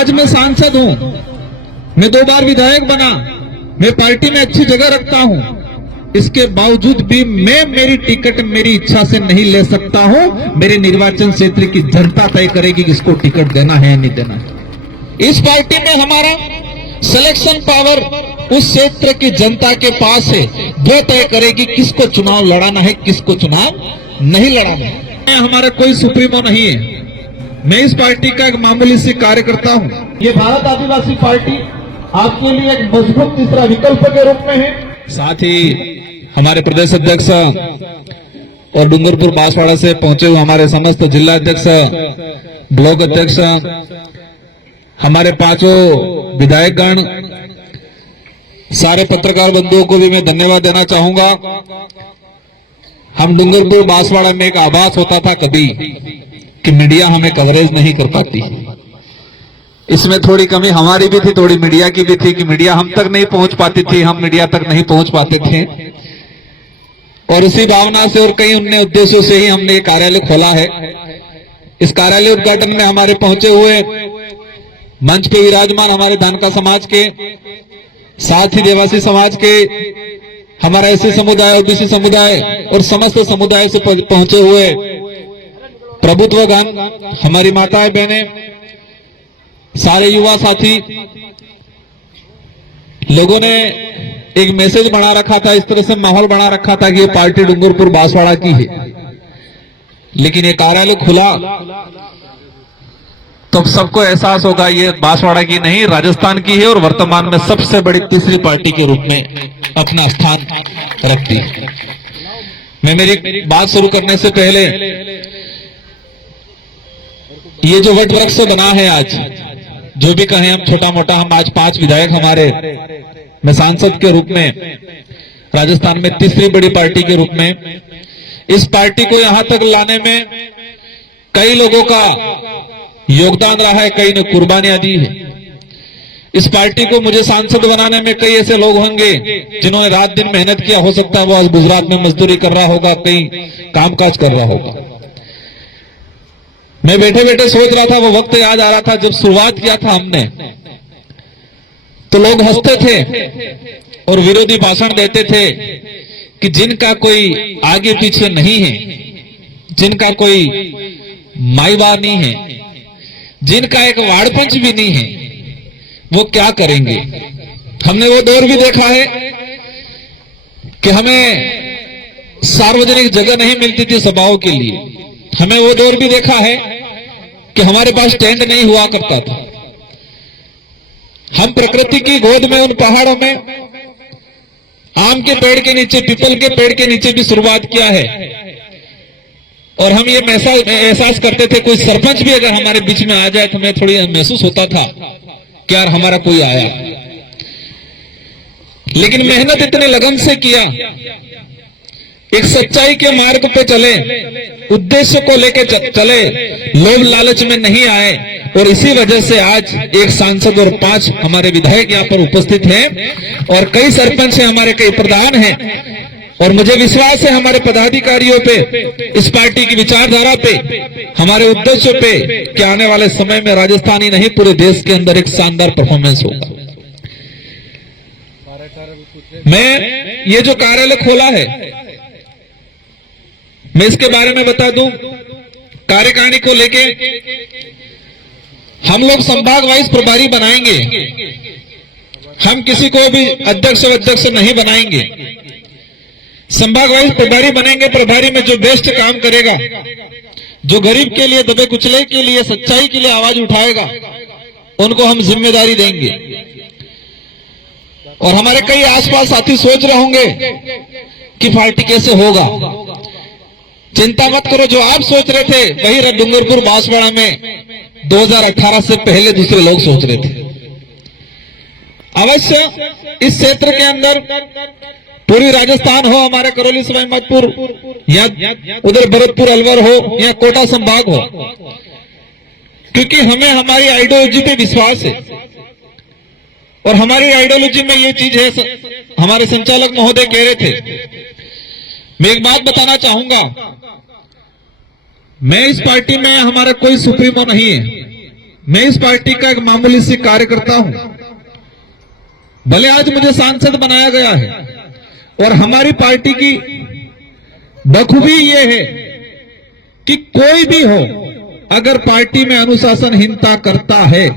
आज मैं सांसद हूं, मैं 2 बार विधायक बना, मैं पार्टी में अच्छी जगह रखता हूं, इसके बावजूद भी मैं मेरी टिकट मेरी इच्छा से नहीं ले सकता हूं। मेरे निर्वाचन क्षेत्र की जनता तय करेगी कि इसको टिकट देना है या नहीं देना है। इस पार्टी में हमारा सिलेक्शन पावर उस क्षेत्र की जनता के पास है, वो तय करेगी किसको चुनाव लड़ाना है, किसको चुनाव नहीं लड़ाना है। हमारा कोई सुप्रीमो नहीं है, मैं इस पार्टी का एक मामूली सी कार्यकर्ता हूं। ये भारत आदिवासी पार्टी आपके लिए एक मजबूत तीसरा विकल्प के रूप में है। साथ ही हमारे प्रदेश अध्यक्ष और डूंगरपुर बांसवाड़ा से पहुंचे हुए हमारे समस्त जिला अध्यक्ष, ब्लॉक अध्यक्ष, हमारे 5 विधायकगण, सारे पत्रकार बंधुओं को भी मैं धन्यवाद देना चाहूंगा। हम डूंगरपुर बांसवाड़ा में एक आभास होता था कभी कि मीडिया हमें कवरेज नहीं कर पाती। इसमें थोड़ी कमी हमारी भी थी, थोड़ी मीडिया की भी थी कि मीडिया हम तक नहीं पहुंच पाती थी, हम मीडिया तक नहीं पहुंच पाते थे। और इसी भावना से और कई अन्य उद्देश्यों से ही हमने ये कार्यालय खोला है। इस कार्यालय उद्घाटन में हमारे पहुंचे हुए मंच पे विराजमान हमारे धानका समाज के, साथ ही देवासी समाज के, हमारा एससी समुदाय, ओबीसी समुदाय और समस्त समुदाय से पहुंचे हुए प्रभुत्वगण, हमारी माताएं बहनें, सारे युवा साथी लोगों ने एक मैसेज बना रखा था, इस तरह से माहौल बना रखा था कि ये पार्टी डूंगरपुर बांसवाड़ा की है। लेकिन ये कार्यालय खुला तो सबको एहसास होगा ये बांसवाड़ा की नहीं, राजस्थान की है और वर्तमान में सबसे बड़ी तीसरी पार्टी के रूप में अपना स्थान रखती है। मैं मेरी बात शुरू करने से पहले ये जो वट वृक्ष बना है आज, जो भी कहें हम छोटा मोटा, हम आज 5 विधायक हमारे, मैं सांसद के रूप में राजस्थान में तीसरी बड़ी पार्टी के रूप में, इस पार्टी को यहां तक लाने में कई लोगों का योगदान रहा है, कई ने कुर्बानियां दी है। इस पार्टी को मुझे सांसद बनाने में कई ऐसे लोग होंगे जिन्होंने रात दिन मेहनत किया, हो सकता है वो आज गुजरात में मजदूरी कर रहा होगा, कहीं कामकाज कर रहा होगा। मैं बैठे बैठे सोच रहा था, वो वक्त याद आ रहा था जब शुरुआत किया था हमने, तो लोग हंसते थे और विरोधी भाषण देते थे कि जिनका कोई आगे पीछे नहीं है, जिनका कोई माईवार नहीं है, जिनका एक वाड़पंच भी नहीं है, वो क्या करेंगे। हमने वो दौर भी देखा है कि हमें सार्वजनिक जगह नहीं मिलती थी सभाओं के लिए। हमें वो दौर भी देखा है कि हमारे पास टेंट नहीं हुआ करता था। हम प्रकृति की गोद में, उन पहाड़ों में, आम के पेड़ के नीचे, पीपल के पेड़ के नीचे भी शुरुआत किया है। और हम ये एहसास करते थे, कोई सरपंच भी अगर हमारे बीच में आ जाए तो हमें थोड़ी महसूस होता था कि यार हमारा कोई आया। लेकिन मेहनत इतने लगन से किया, एक सच्चाई के मार्ग पे चले, उद्देश्य को लेकर चले, लोभ लालच में नहीं आए, और इसी वजह से आज एक सांसद और 5 हमारे विधायक यहाँ पर उपस्थित हैं और कई सरपंच हैं हमारे, कई प्रधान हैं। और मुझे विश्वास है हमारे पदाधिकारियों पे, इस पार्टी की विचारधारा पे, हमारे उद्देश्यों पे कि आने वाले समय में राजस्थान ही नहीं पूरे देश के अंदर एक शानदार परफॉर्मेंस होगा। मैं ये जो कार्यालय खोला है, मैं इसके बारे में बता दूं, कार्यकारिणी को लेके हम लोग संभाग वाइज प्रभारी बनाएंगे, हम किसी को भी अध्यक्ष नहीं बनाएंगे। संभाग वाइज प्रभारी बनेंगे। प्रभारी में जो बेस्ट काम करेगा, जो गरीब के लिए, दबे कुचले के लिए, सच्चाई के लिए आवाज उठाएगा, उनको हम जिम्मेदारी देंगे। और हमारे कई आसपास साथी सोच रहे होंगे कि पार्टी कैसे होगा। चिंता मत करो, जो आप सोच रहे थे वही डूंगरपुर बांसवाड़ा में 2018 से पहले दूसरे लोग सोच रहे थे। अवश्य इस क्षेत्र के अंदर पूरी राजस्थान हो, हमारे करौली सवाई माधोपुर या उधर भरतपुर अलवर हो या कोटा संभाग हो, क्योंकि हमें हमारी आइडियोलॉजी पे विश्वास है। और हमारी आइडियोलॉजी में ये चीज है, हमारे संचालक महोदय कह रहे थे, मैं एक बात बताना चाहूंगा, मैं इस पार्टी में हमारा कोई सुप्रीमो नहीं है, मैं इस पार्टी का एक मामूली सी कार्यकर्ता हूं। भले आज मुझे सांसद बनाया गया है और हमारी पार्टी की बखूबी ये है कि कोई भी हो, अगर पार्टी में अनुशासनहीनता करता है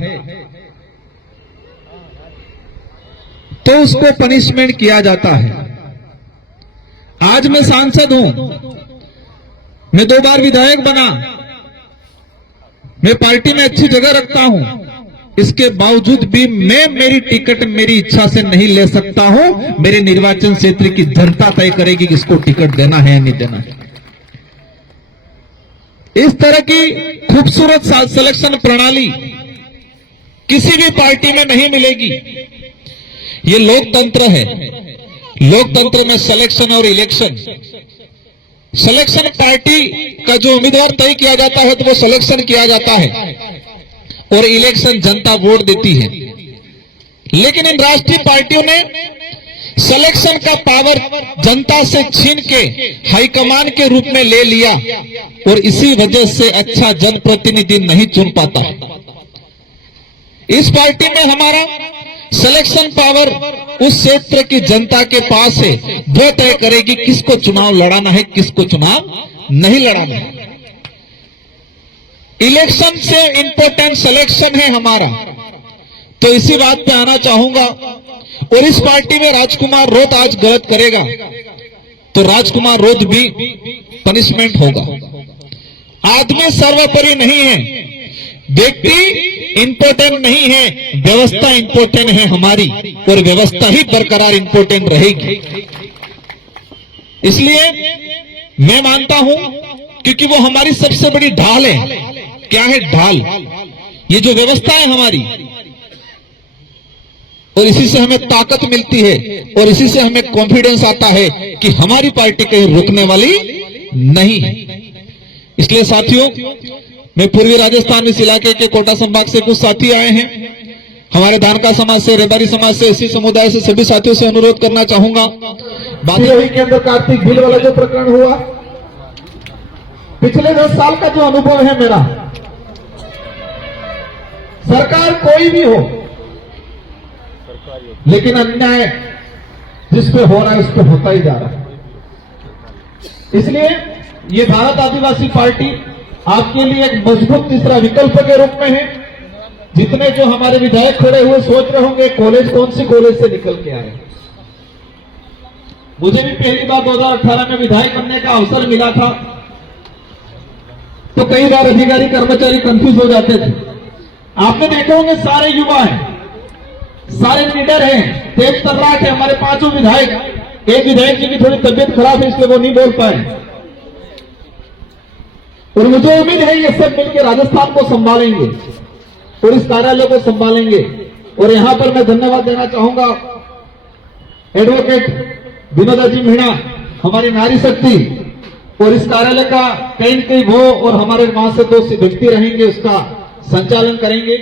तो उसको पनिशमेंट किया जाता है। आज मैं सांसद हूं, मैं 2 बार विधायक बना, मैं पार्टी में अच्छी जगह रखता हूं, इसके बावजूद भी मैं मेरी टिकट मेरी इच्छा से नहीं ले सकता हूं। मेरे निर्वाचन क्षेत्र की जनता तय करेगी कि इसको टिकट देना है या नहीं देना है। इस तरह की खूबसूरत सिलेक्शन प्रणाली किसी भी पार्टी में नहीं मिलेगी। ये लोकतंत्र है। लोकतंत्र में सिलेक्शन और इलेक्शन, सिलेक्शन पार्टी का जो उम्मीदवार तय किया जाता है तो वो सिलेक्शन किया जाता है और इलेक्शन जनता वोट देती है। लेकिन इन राष्ट्रीय पार्टियों ने सिलेक्शन का पावर जनता से छीन के हाईकमान के रूप में ले लिया और इसी वजह से अच्छा जनप्रतिनिधि नहीं चुन पाता। इस पार्टी में हमारा सिलेक्शन पावर उस क्षेत्र की जनता के पास है, वो तय करेगी किसको चुनाव लड़ाना है, किसको चुनाव नहीं लड़ाना है। इलेक्शन से इंपॉर्टेंट सिलेक्शन है हमारा। तो इसी बात पे आना चाहूंगा। और इस पार्टी में राजकुमार रोत आज गलत करेगा तो राजकुमार रोत भी पनिशमेंट होगा। आदमी सर्वोपरि नहीं है, व्यक्ति इंपॉर्टेंट नहीं है, व्यवस्था इंपॉर्टेंट है हमारी और व्यवस्था ही बरकरार इंपॉर्टेंट रहेगी। इसलिए मैं मानता हूं, क्योंकि वो हमारी सबसे बड़ी ढाल है। क्या है ढाल? ये जो व्यवस्था है हमारी, और इसी से हमें ताकत मिलती है और इसी से हमें कॉन्फिडेंस आता है कि हमारी पार्टी कहीं रुकने वाली नहीं है। इसलिए साथियों, मैं पूर्वी राजस्थान इस इलाके के कोटा संभाग से कुछ साथी आए हैं। हमारे धानका समाज से, रेबारी समाज से, इसी समुदाय से सभी साथियों से अनुरोध करना चाहूंगा। बात के अंदर कार्तिक बिल वाला जो प्रकरण हुआ, पिछले 10 साल का जो अनुभव है मेरा, सरकार कोई भी हो, लेकिन अन्याय जिस पे हो रहा है उस पे होता ही जा रहा है। इसलिए ये भारत आदिवासी पार्टी आपके लिए एक मजबूत तीसरा विकल्प के रूप में है। जितने जो हमारे विधायक खड़े हुए सोच रहे होंगे कॉलेज कौन सी कॉलेज से निकल के आए। मुझे भी पहली बार 2018 में विधायक बनने का अवसर मिला था तो कई बार अधिकारी कर्मचारी कंफ्यूज हो जाते थे। आपने देखे होंगे सारे युवा हैं, सारे लीडर हैं, तेज तर्राट है। हमारे 5 विधायक, एक विधायक जी की थोड़ी तबियत खराब है इसलिए वो नहीं बोल पाए, और मुझे उम्मीद है ये सब मिलकर राजस्थान को संभालेंगे और इस कार्यालय को संभालेंगे। और यहां पर मैं धन्यवाद देना चाहूंगा एडवोकेट विनोदा जी मीणा, हमारी नारी शक्ति, और इस कार्यालय का कहीं न कहीं वो और हमारे वहां से 2 व्यक्ति रहेंगे, उसका संचालन करेंगे।